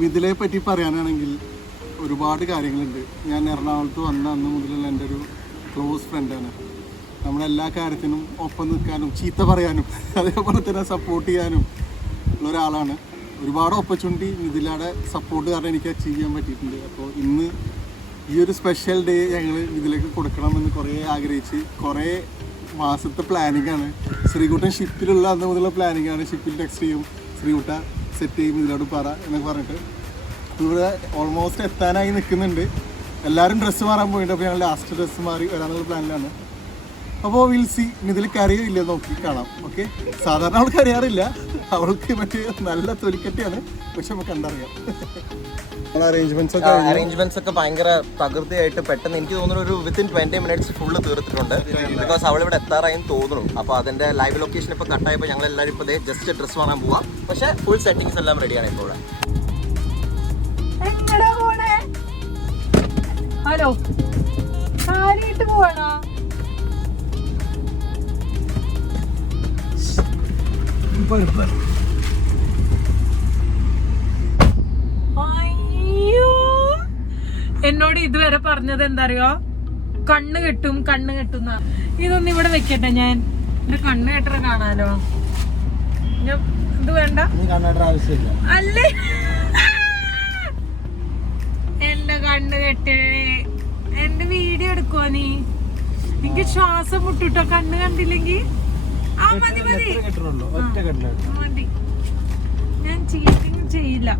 മിഥിലയെ പറ്റി പറയാനാണെങ്കിൽ ഒരുപാട് കാര്യങ്ങളുണ്ട്. ഞാൻ എറണാകുളത്ത് വന്ന അന്ന് മുതലുള്ള എൻ്റെ ഒരു ക്ലോസ് ഫ്രണ്ടാണ്. നമ്മളെല്ലാ കാര്യത്തിനും ഒപ്പം നിൽക്കാനും ചീത്ത പറയാനും അതേപോലെ തന്നെ സപ്പോർട്ട് ചെയ്യാനും ഉള്ള ഒരാളാണ്. ഒരുപാട് ഓപ്പർച്യൂണിറ്റി മിഥിലയുടെ സപ്പോർട്ട് കാരണം എനിക്ക് അച്ചീവ് ചെയ്യാൻ പറ്റിയിട്ടുണ്ട്. അപ്പോൾ ഇന്ന് ഈ ഒരു സ്പെഷ്യൽ ഡേ ഞങ്ങൾ ഇതിലേക്ക് കൊടുക്കണമെന്ന് കുറേ ആഗ്രഹിച്ച് കുറേ മാസത്തെ പ്ലാനിങ് ആണ്. ശ്രീകുട്ടൻ ഷിപ്പിലുള്ള അന്ന് മുതലുള്ള പ്ലാനിങ് ആണ്. ഷിപ്പിൽ ടെക്സ്റ്റ് ചെയ്യും, ശ്രീകുട്ട സെറ്റ് ചെയ്യും, ഇതിലോട്ട് പറ എന്നൊക്കെ പറഞ്ഞിട്ട് ഇവിടെ ഓൾമോസ്റ്റ് എത്താനായി നിൽക്കുന്നുണ്ട്. എല്ലാവരും ഡ്രസ്സ് മാറാൻ പോയിട്ട് അപ്പോൾ ഞങ്ങൾ ലാസ്റ്റ് ഡ്രസ്സ് മാറി വരാനുള്ള പ്ലാനിലാണ്. അപ്പോൾ വിൽ സി. ഇതിൽ കരയില്ല, നോക്കി കാണാം. ഓക്കെ, സാധാരണ അവൾക്ക് അറിയാറില്ല, അവൾക്ക് മറ്റേ നല്ല തൊലിക്കട്ടിയാണ്, പക്ഷെ നമുക്ക് കണ്ടറിയാം. അറേഞ്ച്മെന്റ്സ് ഒക്കെ ഭയങ്കര തകൃതിയായിട്ട് പെട്ടെന്ന് എനിക്ക് തോന്നുന്നു ഒരു വിത്തിൻ 20 minutes ഫുള്ള് തീർത്തിട്ടുണ്ട്. ബിക്കോസ് അവളിവിടെ എത്താറായെന്ന് തോന്നുന്നു. അപ്പോൾ അതിന്റെ ലൈവ് ലൊക്കേഷൻ ഇപ്പോൾ കട്ടായപ്പോൾ ഞങ്ങൾ എല്ലാവരും ഇപ്പോൾ ജസ്റ്റ് ഡ്രസ്സ് വാങ്ങാൻ പോവാം. പക്ഷേ ഫുൾ സെറ്റിങ്സ് എല്ലാം റെഡിയാണ് ഇപ്പോൾ. ഹലോ, കാലിട്ട് പോവാണോ? അയ്യോ, എന്നോട് ഇതുവരെ പറഞ്ഞത് എന്താ അറിയോ? കണ്ണ് കെട്ടും ഇതൊന്നും ഇവിടെ വെക്കട്ടെ, ഞാൻ എന്റെ കണ്ണ് കെട്ടറ കാണാലോ. ഇത് വേണ്ട അല്ലേ? എന്റെ കണ്ണ് കെട്ടേ, എന്റെ വീഡിയോ എടുക്കുവോ നീ? എനിക്ക് ശ്വാസം മുട്ടിട്ടോ കണ്ണ് കണ്ടില്ലെങ്കിൽ. ആ മതി മതി മതി, ഞാൻ ചീറ്റിങ് ചെയ്യില്ല.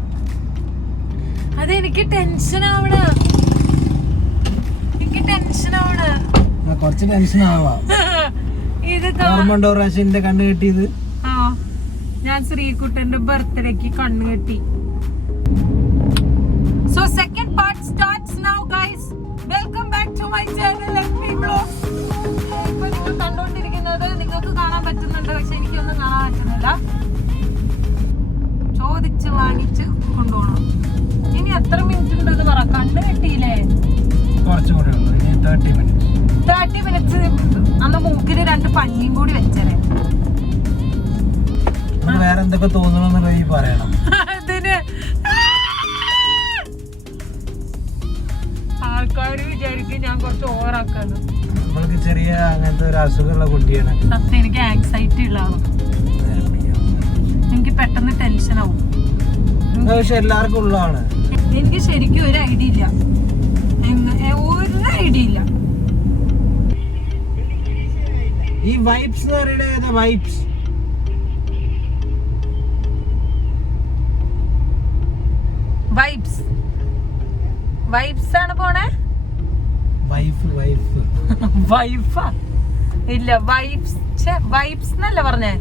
അതെനിക്ക് ടെൻഷൻ ആവണ, എനിക്ക് ടെൻഷൻ ആവണ, കുറച്ച് ടെൻഷൻ ആവാ. ഇത് കണ്ണ് കെട്ടിയത് ആ, ഞാൻ ശ്രീകുട്ടന്റെ ബർത്ത്ഡേക്ക് കണ്ണ് കെട്ടി. So second part starts now guys. Welcome back to my channel FP Vlogs. ഇപ്പോൾ നിങ്ങൾ കണ്ടുകൊണ്ടിരിക്കുന്നത് നിങ്ങൾക്ക് കാണാൻ പറ്റുന്നുണ്ട്, പക്ഷെ എനിക്കൊന്നും കാണാൻ പറ്റുന്നില്ല. ചോദിച്ച് വാങ്ങിച്ച് കൊണ്ടുപോകണം. ഇനി എത്ര മിനിറ്റ് ഉണ്ടെന്ന് പറ. കണ്ണ് കെട്ടിയില്ലേ? 30 minutes. അന്ന് മൂക്കിന് 2 പഞ്ഞിയും കൂടി വെച്ചേ. വേറെ എന്തൊക്കെ തോന്നണമെന്നുള്ള ഈ പറയണം. അതിന് ആൾക്കാര് വിചാരിക്കും ഞാൻ കുറച്ച് ഓവറാക്കാന്ന്. നമ്മൾക്ക് ചെറിയ അങ്ങനത്തെ ഒരു അസുഖമുള്ള കുട്ടിയാണ്. സത്യം, എനിക്ക് ആങ്സൈറ്റി ഉള്ളതാണ്. എനിക്ക് പെട്ടെന്ന് ടെൻഷൻ ആവും. പക്ഷെ എല്ലാവർക്കും ഉള്ളതാണ്. എനിക്ക് ശരിക്കും ഒരു ഐഡിയ ഇല്ല, ഒരു ഐഡിയ ഇല്ല. ഈ വൈബ്സ് എന്ന് പറയുന്നത് വൈബ്സ് വൈബ്സ് വൈബ്സ് ആണ് പോണേ. വൈഫാ ഇല്ല, വൈബ്സ് വൈബ്സ് എന്നല്ല പറഞ്ഞേ,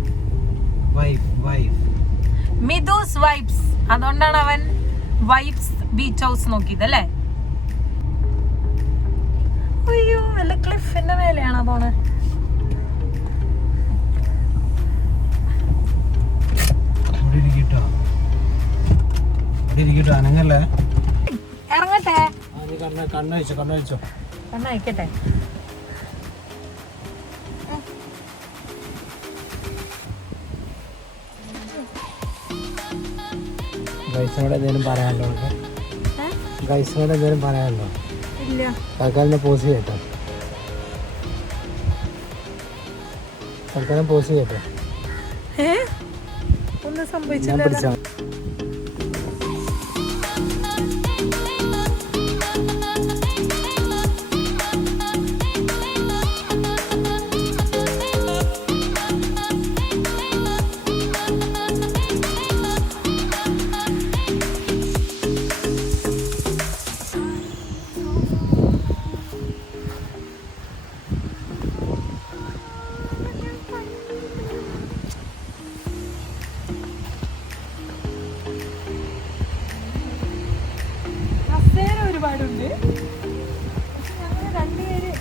മിഥുസ് വൈബ്സ്. അതുകൊണ്ടാണ് അവൻ വൈബ്സ് ബീച്ച് ഹൗസ് നോക്കിയത് അല്ലേ? അയ്യോ, വല്ല ക്ലിഫിന്റെ മേലെയാണോ പോണേ? അനങ്ങല്ലേ, ഇറങ്ങട്ടെ. കണ്ണയച്ചോ കണ്ണയക്കട്ടെ. ഗൈസിനോട് എന്തെങ്കിലും പറയാനുണ്ടോ? ഗൈസിനോട് എന്തെങ്കിലും പറയാനുണ്ടോ? ഇല്ല, തൽക്കാലം പോസ് ചെയ്യട്ടോ. ഒന്നും സംഭവിച്ചില്ല. ഒരുപാടുണ്ട്. ഞങ്ങൾ രണ്ടുപേര്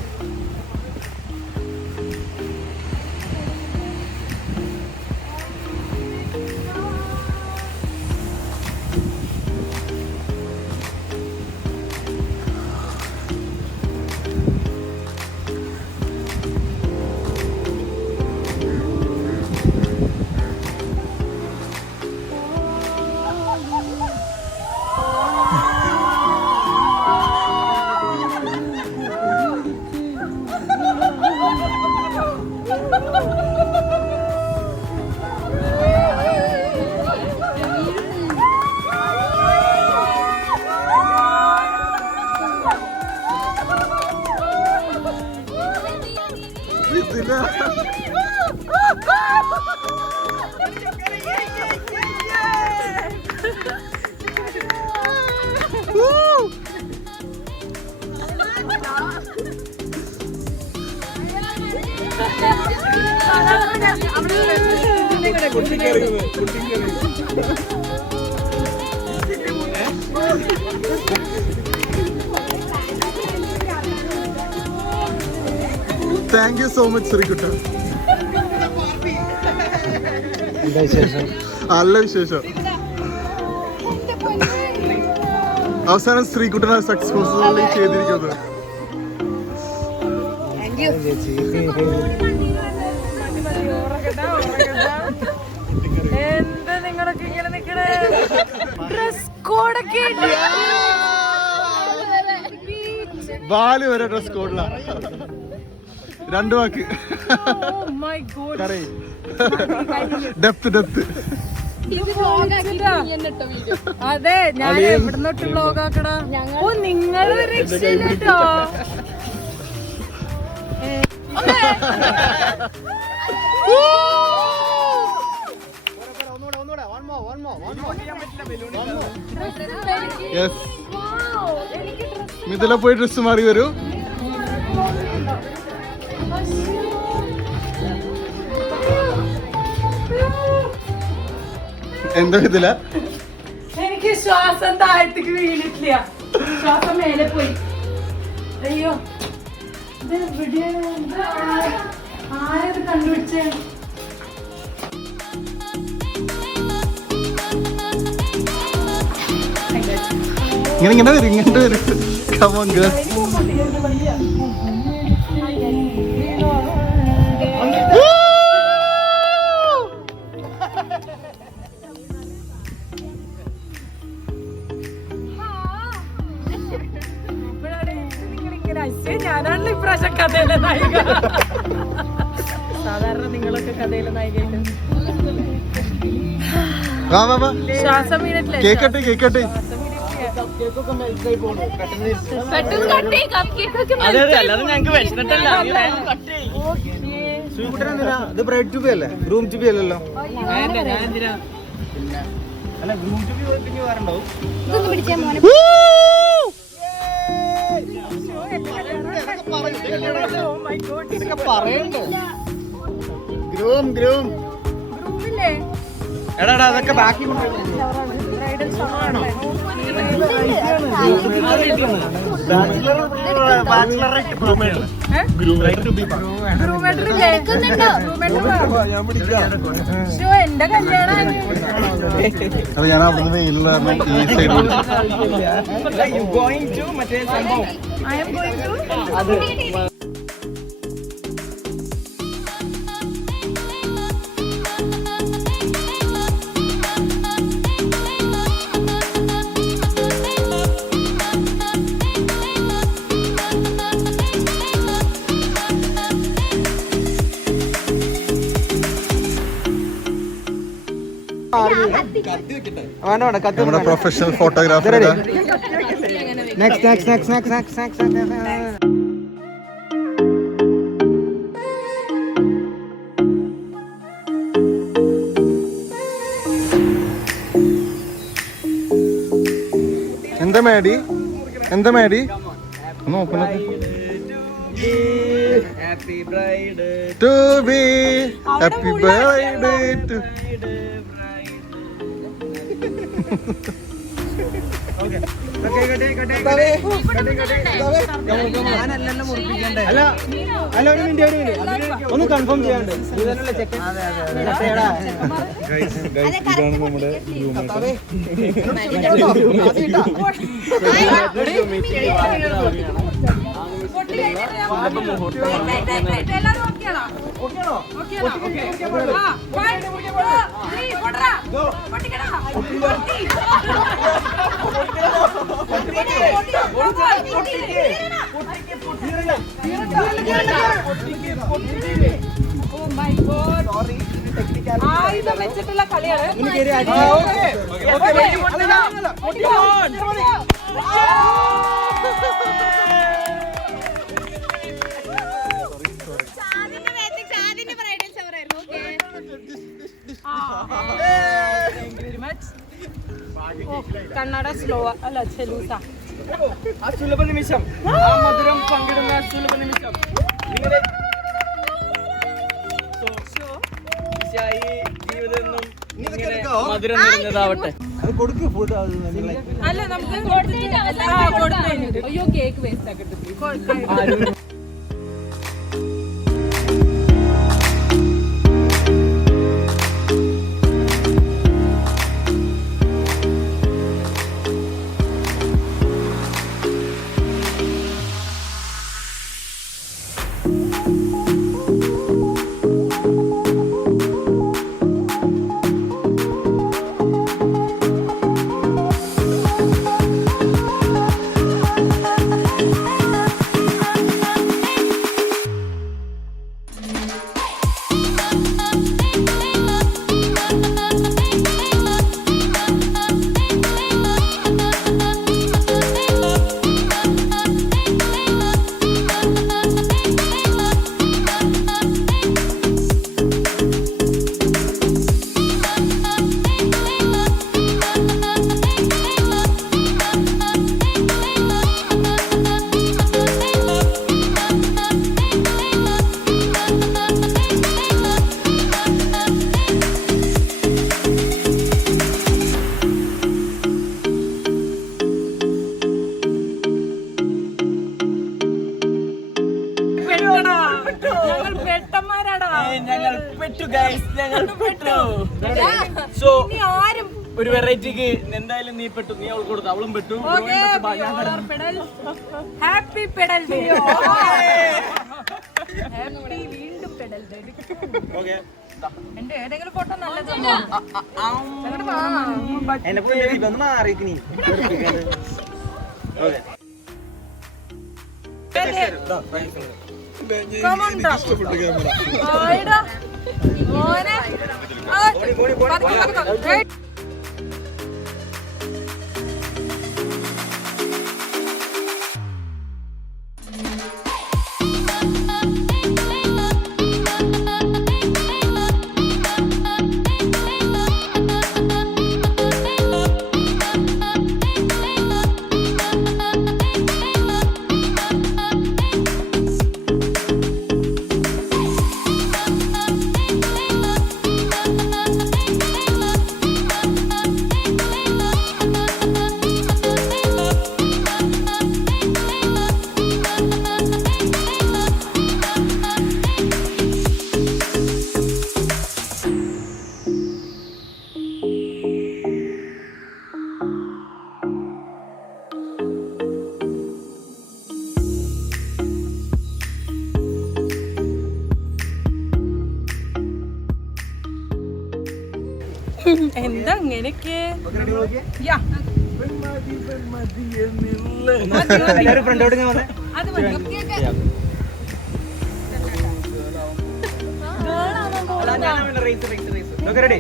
താങ്ക് യു സോ മച്ച് ശ്രീകുട്ട. നല്ല വിശേഷം. അവസാനം ശ്രീകുട്ടനെ സക്സസ്ഫുള്ളി ചെയ്തിരിക്കുന്നത്. എന്താ നിങ്ങളൊക്കെ ഇങ്ങനെ നിക്കണേ? ഡ്രസ് കോഡൊക്കെ ബാല് വരെ ഡ്രസ് കോഡിലാണ്. 2 വാക്ക്. ഡെപ്ത്. അതെ, ഞാൻ എവിടുന്നൊട്ട് വ്ലോഗ് ആക്കടാ. ഓ, നിങ്ങൾ രക്ഷയില്ലട്ടോ. മിഥുല പോയി ഡ്രസ് മാറി വരൂ. എന്താ ഇതില? എനിക്ക് ശ്വാസം താഴത്തേക്ക് വീണിട്ടില്ല, ശ്വാസം മേലെ പോയി. അയ്യോ, ആരത് കണ്ടുപിടിച്ചേ? ഇങ്ങനെ വരും. Come on, girl. ഞാനാണല്ലോ ഇപ്രാവശ്യം കഥയിലെ നായിക. സാധാരണ നിങ്ങളൊക്കെ കഥയിലെ നായികയുണ്ട്. ശ്വാസം വീണിട്ടില്ല. കേക്കട്ടെ. ഇത് ബ്രൈഡ് ടു ബി അല്ലേ, ഗ്രൂം ടു ബി അല്ലല്ലോ. എടാ അതൊക്കെ ബാക്കി എന്റെ കല്യാണം ഞാൻ അവിടുന്ന് ഈ സൈഡ് നമ്മുടെ പ്രൊഫഷണൽ ഫോട്ടോഗ്രാഫർ. എന്താ മേടി നോക്കുന്നത്? ഹാപ്പി ബർത്ത്ഡേ ടു ഒന്ന് കൺഫേം ചെയ്യാണ്ട്. ഇതാണ് നമ്മുടെ ആയുധം വെച്ചിട്ടുള്ള കളിയാണ്. കണ്ണട സ്ലോ അല്ല ചെലൂസ ആ സുലഭ നിമിഷം, ആ മധുരം പങ്കിടുന്ന സുലഭ നിമിഷം നിങ്ങളുടെ ജീവിതം ഇങ്ങനെ മധുരം നിറഞ്ഞതാവട്ടെ. അത് കൊടുക്ക് ഫുഡ്. അല്ല നമുക്ക് അയ്യോ കേക്ക് വേസ്റ്റ് ആക്കട്ടെ. ഞങ്ങൾ പെട്ടന്മാരാടാ. ഞങ്ങൾ പെട്ടു ഗൈസ്, ഞങ്ങൾ പെട്ടു. സോ ആരും ഒരു വെറൈറ്റിക്ക് എന്തായാലും നീ പെട്ടു, നീ അവൾ കൊടുത്തു, അവളും പെട്ടു. Happy pedal day. ഹാപ്പി വീണ്ടും പെഡൽ ഡേ. എന്റെ ഏതെങ്കിലും ഫോട്ടോ നല്ലതാണ്. എന്നെ പോയി വന്ന് മാറിക്ക് നീ. ഇഷ്ടപ്പെട്ടു ക്യാമറ. എന്താ അങ്ങനെയൊക്കെ? എല്ലാവരും ഫ്രണ്ടോട്ട് വന്നേ. അത് മതി. റെഡി.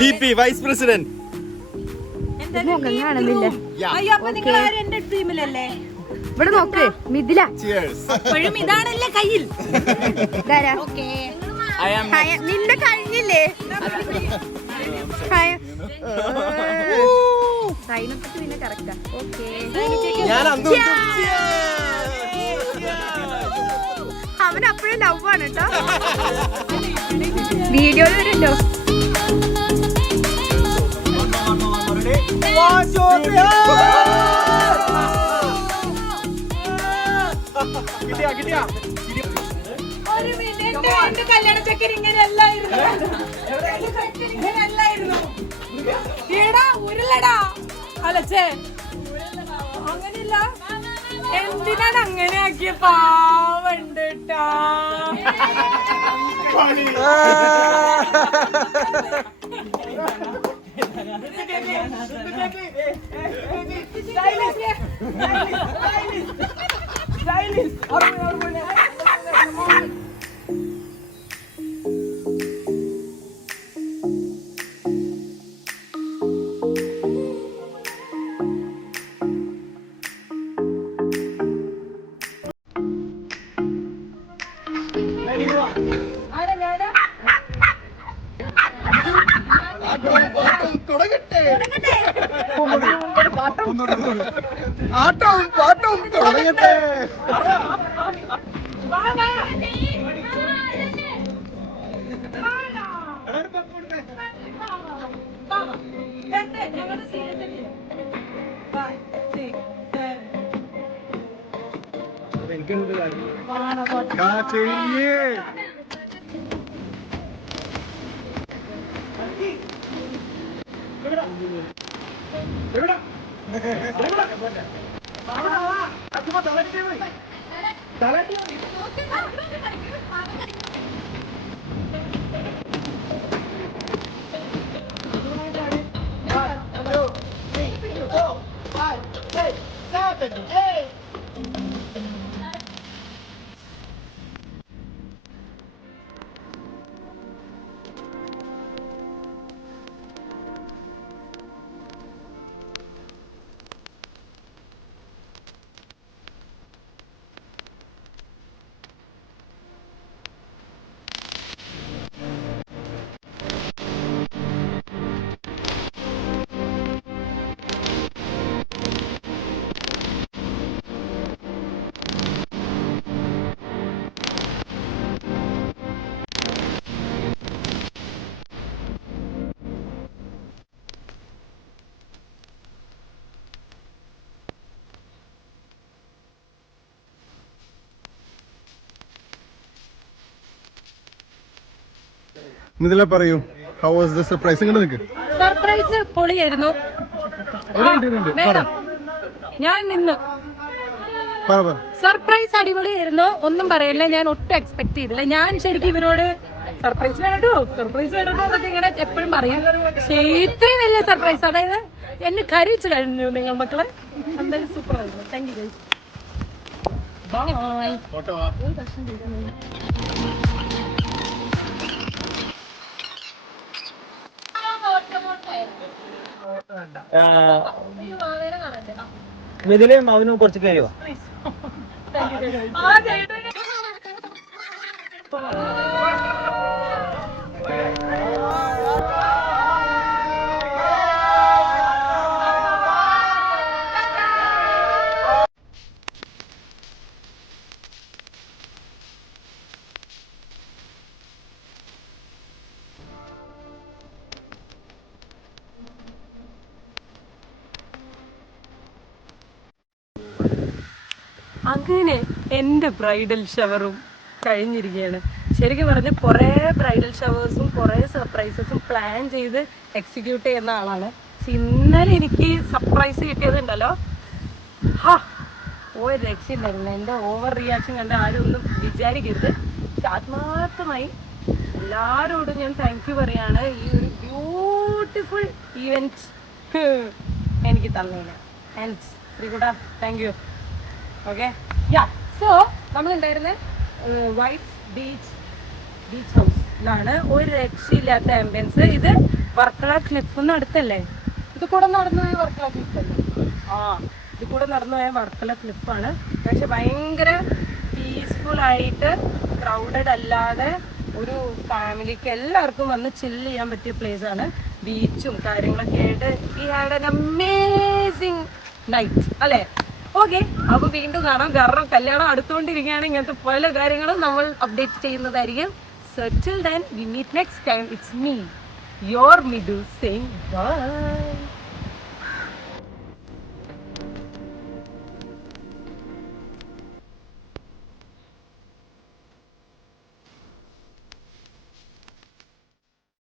VP vice president. അയ്യോ അപ്പൊ നിങ്ങൾ എന്റെ ടീമിലല്ലേ? ഇവിടെ നോക്ക് മിഥില. ഇപ്പോഴും ഇതാണല്ലേ കയ്യിൽ. നിന്റെ കഴിഞ്ഞില്ലേ? സൈനൊക്കെ പിന്നെ കറക്റ്റാ. ഓക്കെ, അവൻ അപ്പോഴും ലവ് ആണ് കേട്ടോ. വീഡിയോയിൽ വരുമല്ലോ. ഒരു മിനിറ്റ്, എന്റെ കല്യാണ ചക്കര ഇങ്ങനെയല്ലായിരുന്നു. ഈടാ ഉരുളടാ അലച്ചേ, അങ്ങനെയില്ല. എന്തിനാണ് അങ്ങനെ ആക്കിയ? പാവണ്ട് ട്ടാ. ആട്ടവും പാട്ടവും തുടങ്ങട്ടെ. ഇതിലെ പറയൂ, ഹൗ വാസ് ദ സർപ്രൈസ്? ഇങ്ങോട്ട് നിൽക്ക്. സർപ്രൈസ് പൊളിയായിരുന്നു. ഞാൻ നിന്ന് സർപ്രൈസ് അടിപൊളിയായിരുന്നു. ഒന്നും പറയില്ല, ഞാൻ ഒട്ടും എക്സ്പെക്ട് ചെയ്തില്ല. ഞാൻ ശരിക്കും ഇവരോട് സർപ്രൈസ് വേണോ എന്നൊക്കെ ഇങ്ങനെ എപ്പോഴും പറയാം. പക്ഷേ ഇത്രയും വലിയ സർപ്രൈസ്, അതായത് എന്നെ കരയിച്ചു കഴിഞ്ഞു നിങ്ങൾ മക്കളെ. എന്തായാലും സൂപ്പർ ആയിരുന്നു. Thank you. ബൈ. മിഥിലയും അവനും കുറച്ച് കയറിയോ? അങ്ങനെ എൻ്റെ ബ്രൈഡൽ ഷവറും കഴിഞ്ഞിരിക്കുകയാണ്. ശരിക്കും പറഞ്ഞ് കുറേ ബ്രൈഡൽ ഷവേഴ്സും കുറേ സർപ്രൈസസും പ്ലാൻ ചെയ്ത് എക്സിക്യൂട്ട് ചെയ്യുന്ന ആളാണ്. പക്ഷെ ഇന്നലെ എനിക്ക് സർപ്രൈസ് കിട്ടിയതുണ്ടല്ലോ, ഒരു രക്ഷയുണ്ടായിരുന്നില്ല. എൻ്റെ ഓവർ റിയാക്ഷൻ കണ്ട് ആരും ഒന്നും വിചാരിക്കരുത്. ആത്മാർത്ഥമായി എല്ലാവരോടും ഞാൻ താങ്ക് യു പറയാണ്. ഈ ഒരു ബ്യൂട്ടിഫുൾ ഈവൻറ്റ് എനിക്ക് തന്നേനെ. And Sreekuta, thank you. Okay, yeah. So നമ്മളുണ്ടായിരുന്ന വൈറ്റ് ബീച്ച് ഹൗസിലാണ്. ഒരു രക്ഷയില്ലാത്ത ആംബിയൻസ്. ഇത് വർക്കല ക്ലിഫിന്ന് അടുത്തല്ലേ? ഇത് കൂടെ നടന്നു പോയ വർക്കല ക്ലിഫല്ലേ? ഇത് കൂടെ നടന്നു പോയ വർക്കല ക്ലിഫാണ്. പക്ഷെ ഭയങ്കര പീസ്ഫുൾ ആയിട്ട്, ക്രൗഡഡ് അല്ലാതെ, ഒരു ഫാമിലിക്ക് എല്ലാവർക്കും വന്ന് ചില്ല് ചെയ്യാൻ പറ്റിയ പ്ലേസ് ആണ്. ബീച്ചും കാര്യങ്ങളൊക്കെ ആയിട്ട് we had an amazing night അല്ലേ? ഓക്കെ, അപ്പൊ വീണ്ടും കാണാം. കാരണം കല്യാണം അടുത്തുകൊണ്ടിരിക്കുകയാണ്. ഇങ്ങനത്തെ പല കാര്യങ്ങളും നമ്മൾ അപ്ഡേറ്റ് ചെയ്യുന്നതായിരിക്കും. So till then, we meet next time. It's me, your Midu, saying bye.